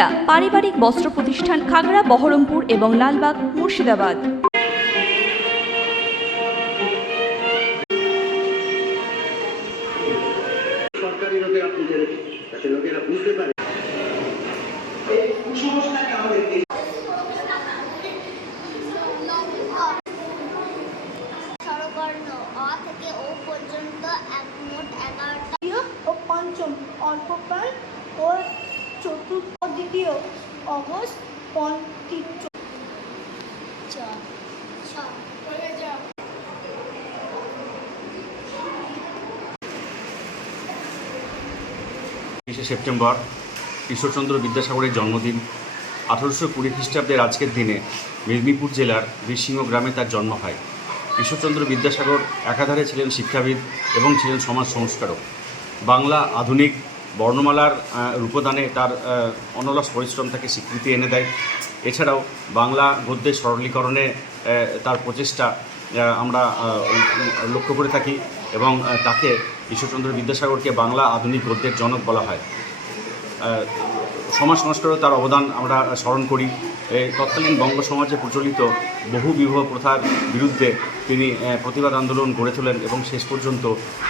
সুনিতা পারিবারিক বস্ত্র প্রতিষ্ঠান খাগড়া বহরমপুর এবং লালবাগ মুর্শিদাবাদ। স্বরবর্ণ অ থেকে ও পর্যন্ত এক মোট এগারোটা ও পঞ্চম অল্পপ্রাণ ও চতুর্থ অগস্ট পঞ্চিত চ ছ তেইশে সেপ্টেম্বর ঈশ্বরচন্দ্র বিদ্যাসাগরের জন্মদিন। আঠারোশো কুড়ি খ্রিস্টাব্দের আজকের দিনে মেদিনীপুর জেলার বীরসিংহ গ্রামে তার জন্ম হয়। ঈশ্বরচন্দ্র বিদ্যাসাগর একাধারে ছিলেন শিক্ষাবিদ এবং ছিলেন সমাজ সংস্কারক। বাংলা আধুনিক বর্ণমালার রূপদানে তার অনলস পরিশ্রম তাকে স্বীকৃতি এনে দেয়। এছাড়াও বাংলা গদ্যের সরলীকরণে তার প্রচেষ্টা আমরা লক্ষ্য করে থাকি এবং তাকে ঈশ্বরচন্দ্র বিদ্যাসাগরকে বাংলা আধুনিক গদ্যের জনক বলা হয়। সমাজ সংস্কারও তার অবদান আমরা স্মরণ করি। তৎকালীন বঙ্গ সমাজে প্রচলিত বহু বিবাহ প্রথার বিরুদ্ধে তিনি প্রতিবাদ আন্দোলন গড়ে তোলেন এবং শেষ পর্যন্ত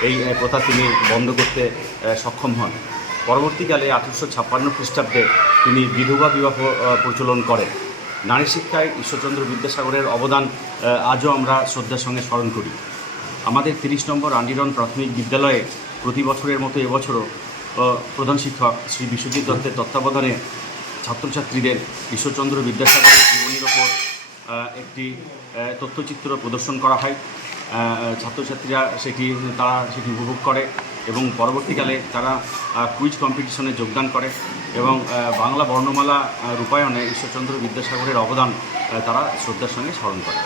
এই প্রথা তিনি বন্ধ করতে সক্ষম হন। পরবর্তীকালে আঠারোশো ছাপ্পান্ন খ্রিস্টাব্দে তিনি বিধবা বিবাহ প্রচলন করেন। নারী শিক্ষায় ঈশ্বরচন্দ্র বিদ্যাসাগরের অবদান আজও আমরা শ্রদ্ধার সঙ্গে স্মরণ করি। আমাদের তিরিশ নম্বর আন্ডিরন প্রাথমিক বিদ্যালয়ে প্রতি বছরের মতো এবছরও প্রধান শিক্ষক শ্রী বিশ্বজিৎ দত্তের তত্ত্বাবধানে ছাত্রছাত্রীদের ঈশ্বরচন্দ্র বিদ্যাসাগরের জীবনীর ওপর একটি তথ্যচিত্র প্রদর্শন করা হয়। ছাত্রছাত্রীরা সেটি, তারা সেটি উপভোগ করে এবং পরবর্তীকালে তারা কুইজ কম্পিটিশনে যোগদান করে এবং বাংলা বর্ণমালা রূপায়ণে ঈশ্বরচন্দ্র বিদ্যাসাগরের অবদান তারা শ্রদ্ধার সঙ্গে স্মরণ করে।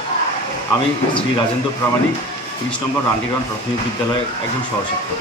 আমি শ্রী রাজেন্দ্র প্রামাণিক, তিরিশ নম্বর রান্ডিগঞ্জ প্রাথমিক বিদ্যালয়ের একজন সহশিক্ষক।